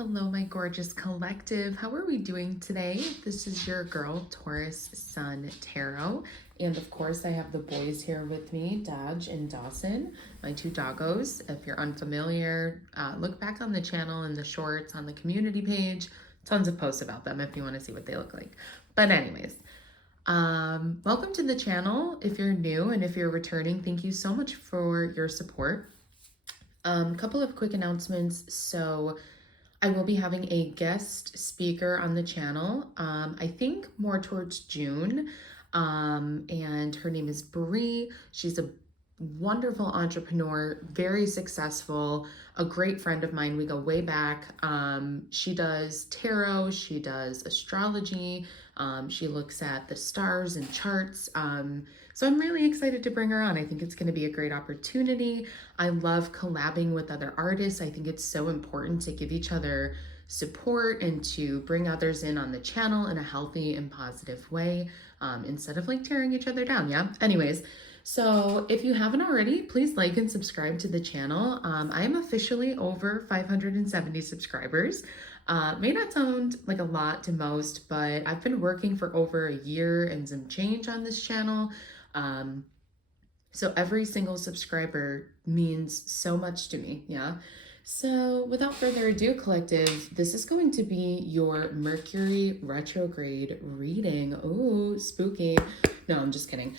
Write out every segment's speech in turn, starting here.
Hello, my gorgeous collective. How are we doing today? This is your girl, Taurus Sun Tarot. And of course, I have the boys here with me, Dodge and Dawson, my two doggos. If you're unfamiliar, look back on the channel and the shorts on the community page. Tons of posts about them if you want to see what they look like. But anyways, welcome to the channel. If you're new and if you're returning, thank you so much for your support. Couple of quick announcements. So I will be having a guest speaker on the channel, I think more towards June, and her name is Bree. She's a wonderful entrepreneur, very successful, a great friend of mine. We go way back. She does tarot, she does astrology, she looks at the stars and charts. So I'm really excited to bring her on. I think it's going to be a great opportunity. I love collabing with other artists. I think it's so important to give each other support and to bring others in on the channel in a healthy and positive way, instead of like tearing each other down. Yeah. Anyways, so if you haven't already, please like and subscribe to the channel. I am officially over 570 subscribers. May not sound like a lot to most, but I've been working for over a year and some change on this channel. So every single subscriber means so much to me. Yeah. So without further ado, collective, this is going to be your Mercury retrograde reading. Oh, spooky. No, I'm just kidding.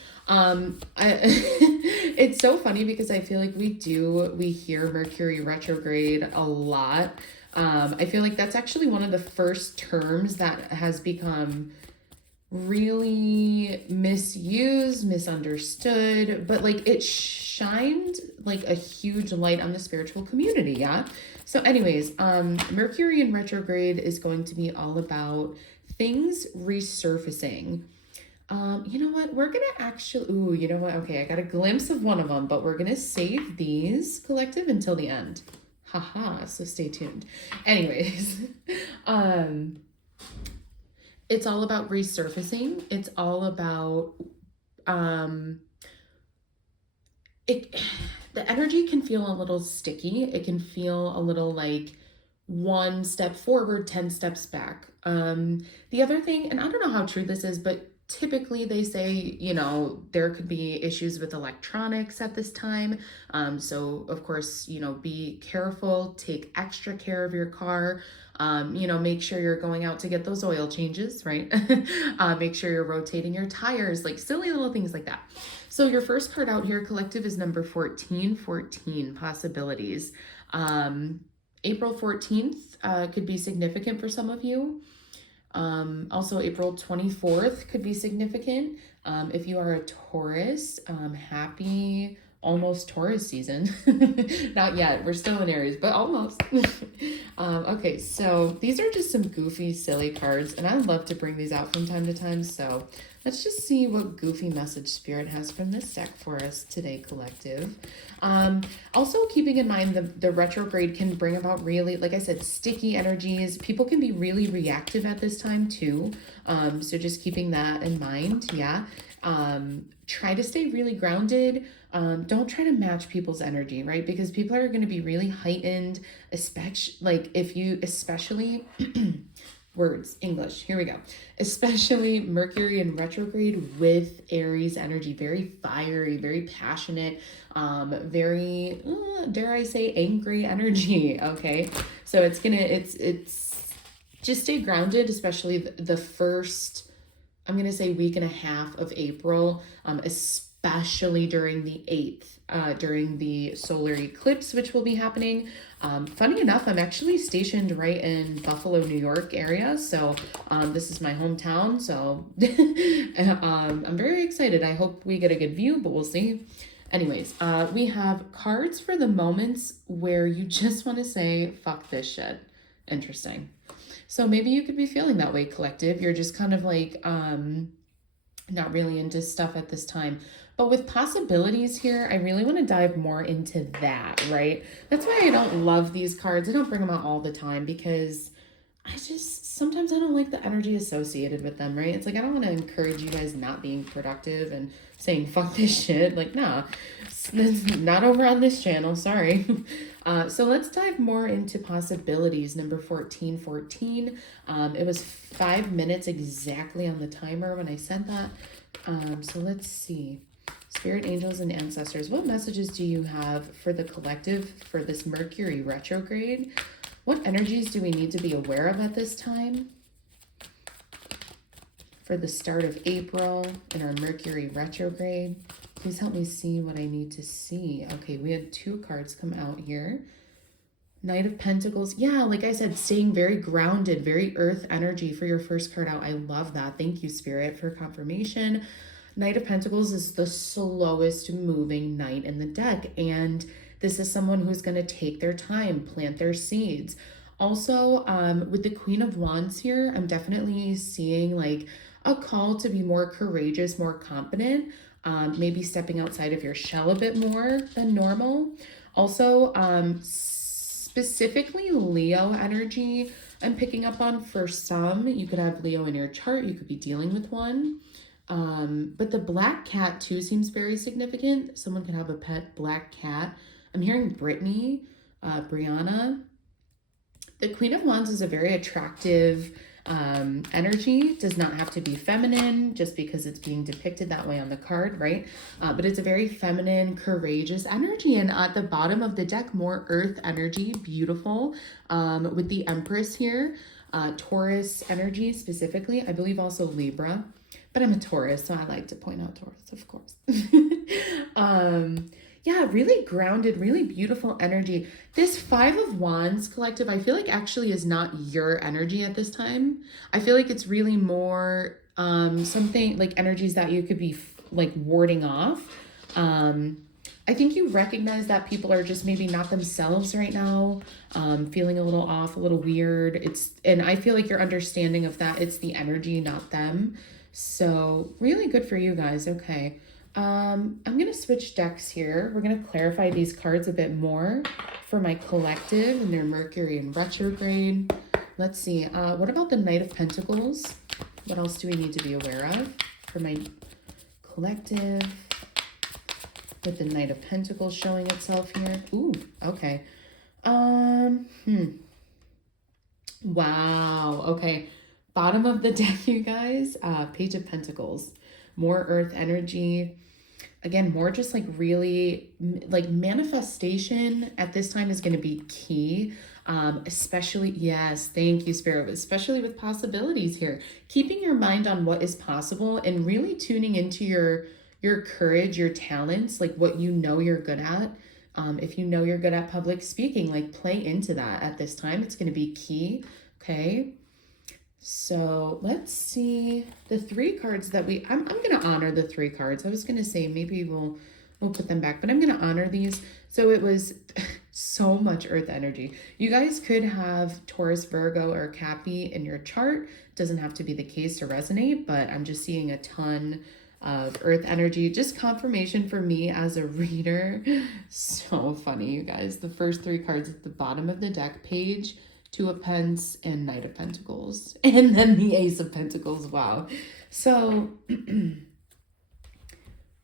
It's so funny because I feel like we hear Mercury retrograde a lot. I feel like that's actually one of the first terms that has become really misused, misunderstood, but like it shined like a huge light on the spiritual community. Yeah. So anyways, Mercury in retrograde is going to be all about things resurfacing. You know what? We're going to actually, you know what? Okay, I got a glimpse of one of them, but we're going to save these collective until the end. Haha, so stay tuned. Anyways, it's all about resurfacing. It's all about, the energy can feel a little sticky. It can feel a little like one step forward, 10 steps back. The other thing, and I don't know how true this is, but typically they say, you know, there could be issues with electronics at this time. So of course, you know, be careful, take extra care of your car. You know, make sure you're going out to get those oil changes, right? Make sure you're rotating your tires, like silly little things like that. So your first card out here, collective, is number 14, possibilities. April 14th could be significant for some of you. Also April 24th could be significant. If you are a Taurus, happy almost Taurus season. Not yet, we're still in Aries, but almost. Okay, so these are just some goofy, silly cards, and I love to bring these out from time to time. So let's just see what goofy message Spirit has from this deck for us today, collective. Also keeping in mind the retrograde can bring about really, like I said, sticky energies. People can be really reactive at this time too. So just keeping that in mind. Yeah. Try to stay really grounded. Don't try to match people's energy, right? Because people are going to be really heightened, especially words, English, here we go. Especially Mercury in retrograde with Aries energy, very fiery, very passionate, very, dare I say, angry energy, okay? So it's just stay grounded, especially the first, I'm going to say week and a half of April, especially during the 8th, during the solar eclipse, which will be happening. Funny enough, I'm actually stationed right in Buffalo, New York area. So this is my hometown. So I'm very excited. I hope we get a good view, but we'll see. Anyways, we have cards for the moments where you just want to say, fuck this shit. Interesting. So maybe you could be feeling that way, collective. You're just kind of like, not really into stuff at this time. But with possibilities here, I really want to dive more into that, right? That's why I don't love these cards. I don't bring them out all the time because sometimes I don't like the energy associated with them, right? It's like, I don't want to encourage you guys not being productive and saying, fuck this shit. Like, nah, not over on this channel. Sorry. So let's dive more into possibilities. Number 1414. It was 5 minutes exactly on the timer when I said that. So let's see. Spirit angels and ancestors, what messages do you have for the collective for this Mercury retrograde? What energies do we need to be aware of at this time? For the start of April in our Mercury retrograde. Please help me see what I need to see. Okay, we had 2 cards come out here. Knight of Pentacles. Yeah, like I said, staying very grounded, very earth energy for your first card out. I love that. Thank you, Spirit, for confirmation. Knight of Pentacles is the slowest moving knight in the deck. And this is someone who's going to take their time, plant their seeds. Also, with the Queen of Wands here, I'm definitely seeing like a call to be more courageous, more confident, maybe stepping outside of your shell a bit more than normal. Also, specifically Leo energy I'm picking up on for some. You could have Leo in your chart. You could be dealing with one. But the black cat too seems very significant. Someone could have a pet black cat. I'm hearing Brittany, Brianna. The Queen of Wands is a very attractive energy. Does not have to be feminine just because it's being depicted that way on the card, right? But it's a very feminine, courageous energy. And at the bottom of the deck, more earth energy, beautiful. With the Empress here, Taurus energy specifically. I believe also Libra. But I'm a Taurus, so I like to point out Taurus, of course. Yeah, really grounded, really beautiful energy. This 5 of Wands collective, I feel like actually is not your energy at this time. I feel like it's really more something like energies that you could be like warding off. I think you recognize that people are just maybe not themselves right now, feeling a little off, a little weird. And I feel like your understanding of that, it's the energy, not them. So really good for you guys. Okay. I'm going to switch decks here. We're going to clarify these cards a bit more for my collective and their Mercury in retrograde. Let's see. What about the Knight of Pentacles? What else do we need to be aware of for my collective with the Knight of Pentacles showing itself here? Ooh, okay. Wow. Okay. Bottom of the deck, you guys. Page of Pentacles. More earth energy. Again, more just like really like manifestation at this time is going to be key. Especially, yes, thank you, Spirit, especially with possibilities here. Keeping your mind on what is possible and really tuning into your courage, your talents, like what you know you're good at. If you know you're good at public speaking, like play into that at this time. It's going to be key. Okay. So let's see the 3 cards that I'm going to honor the 3 cards. I was going to say maybe we'll put them back, but I'm going to honor these. So it was so much earth energy. You guys could have Taurus, Virgo, or Cappy in your chart. Doesn't have to be the case to resonate, but I'm just seeing a ton of earth energy. Just confirmation for me as a reader. So funny, you guys. The first 3 cards at the bottom of the deck, Page, 2 of Pentacles, and Knight of Pentacles. And then the Ace of Pentacles. Wow. So,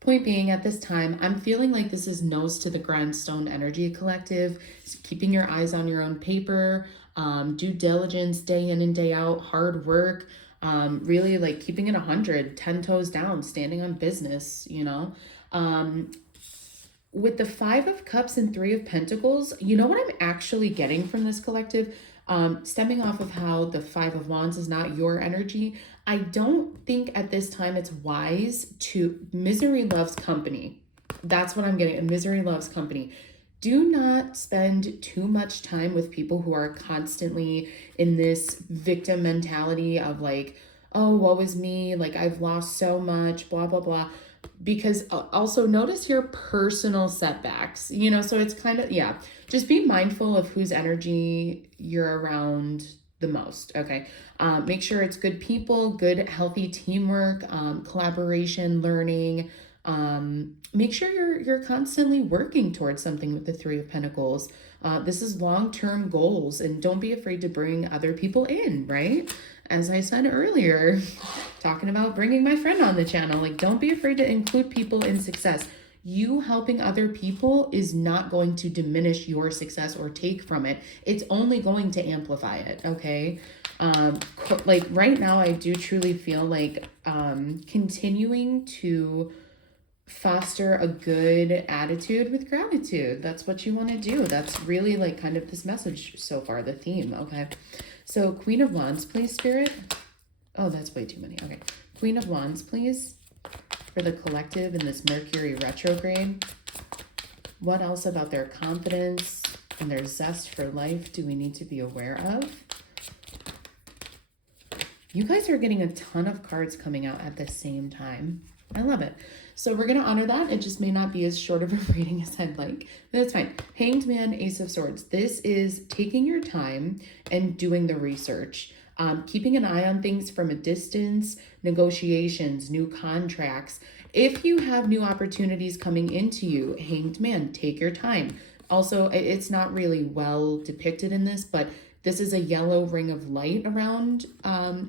point being, at this time, I'm feeling like this is nose to the grindstone energy collective. It's keeping your eyes on your own paper, due diligence, day in and day out, hard work, really like keeping it 100, 10 toes down, standing on business, you know. With the 5 of Cups and 3 of Pentacles, you know what I'm actually getting from this collective? Stemming off of how the 5 of Wands is not your energy, I don't think at this time it's wise to, misery loves company. That's what I'm getting, misery loves company. Do not spend too much time with people who are constantly in this victim mentality of like, oh, woe is me, like I've lost so much, blah, blah, blah. Because also notice your personal setbacks, you know, so it's kind of, yeah, just be mindful of whose energy you're around the most. Okay. Make sure it's good people, good, healthy teamwork, collaboration, learning. Make sure you're constantly working towards something with the 3 of Pentacles. This is long-term goals, and don't be afraid to bring other people in, right? As I said earlier, talking about bringing my friend on the channel, like don't be afraid to include people in success. you helping other people is not going to diminish your success or take from it. It's only going to amplify it, okay? Like right now, I do truly feel like continuing to foster a good attitude with gratitude. That's what you want to do. That's really like kind of this message so far, the theme, okay? So Queen of Wands, please, Spirit. Oh, that's way too many. Okay. Queen of Wands, please, for the collective in this Mercury retrograde. What else about their confidence and their zest for life do we need to be aware of? You guys are getting a ton of cards coming out at the same time. I love it. So we're going to honor that. It just may not be as short of a reading as I'd like. But that's fine. Hanged Man, Ace of Swords. This is taking your time and doing the research. Keeping an eye on things from a distance, negotiations, new contracts. If you have new opportunities coming into you, Hanged Man, take your time. Also, it's not really well depicted in this, but this is a yellow ring of light around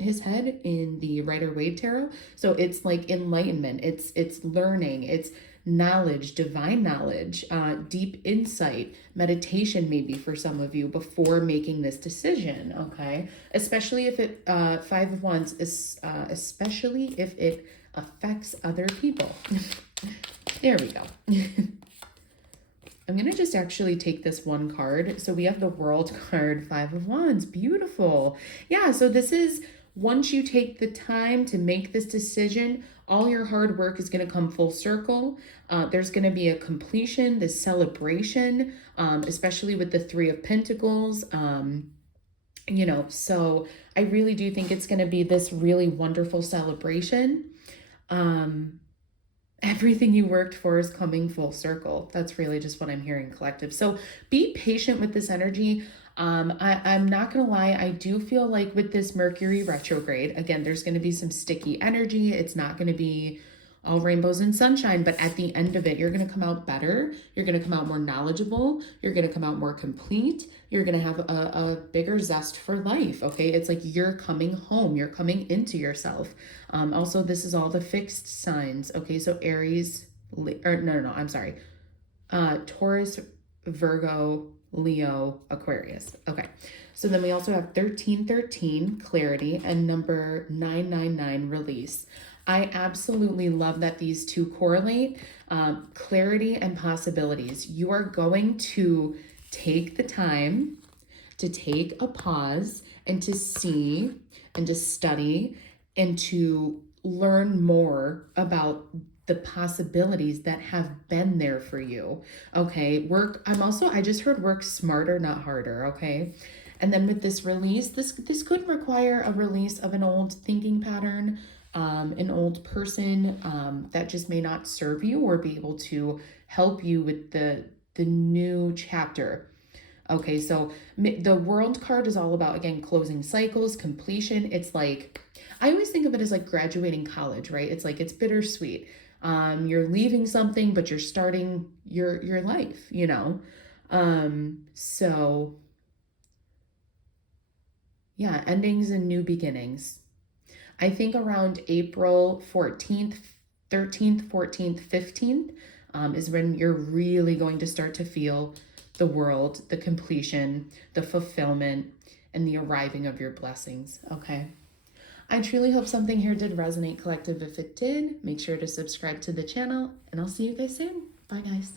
his head in the Rider-Waite Tarot. So it's like enlightenment, it's learning, it's knowledge, divine knowledge, deep insight, meditation maybe for some of you before making this decision, okay? Especially if it, Five of Wands, is, especially if it affects other people. There we go. I'm going to just actually take this one card. So we have the World card, Five of Wands. Beautiful. Yeah, so this is once you take the time to make this decision, all your hard work is going to come full circle. There's going to be a completion, this celebration, especially with the Three of Pentacles. You know, so I really do think it's going to be this really wonderful celebration. Everything you worked for is coming full circle. That's really just what I'm hearing, collective. So be patient with this energy. I'm not going to lie. I do feel like with this Mercury retrograde, again, there's going to be some sticky energy. It's not going to be all rainbows and sunshine, but at the end of it, you're going to come out better. You're going to come out more knowledgeable. You're going to come out more complete. You're going to have a bigger zest for life. Okay. It's like you're coming home. You're coming into yourself. Also, this is all the fixed signs. Okay. So Aries, I'm sorry. Taurus, Virgo, Leo, Aquarius. Okay. So then we also have 1313, clarity, and number 999, release. I absolutely love that these two correlate. Clarity and possibilities. You are going to take the time to take a pause and to see and to study and to learn more about the possibilities that have been there for you. Okay. I just heard work smarter, not harder. Okay. And then with this release, this could require a release of an old thinking pattern, an old person that just may not serve you or be able to help you with the new chapter. Okay, so the World card is all about, again, closing cycles, completion. It's like, I always think of it as like graduating college, right? It's like, it's bittersweet. You're leaving something, but you're starting your life, you know? So yeah, endings and new beginnings. I think around April 14th, 13th, 14th, 15th is when you're really going to start to feel the world, the completion, the fulfillment, and the arriving of your blessings, okay? I truly hope something here did resonate, collective. If it did, make sure to subscribe to the channel, and I'll see you guys soon. Bye, guys.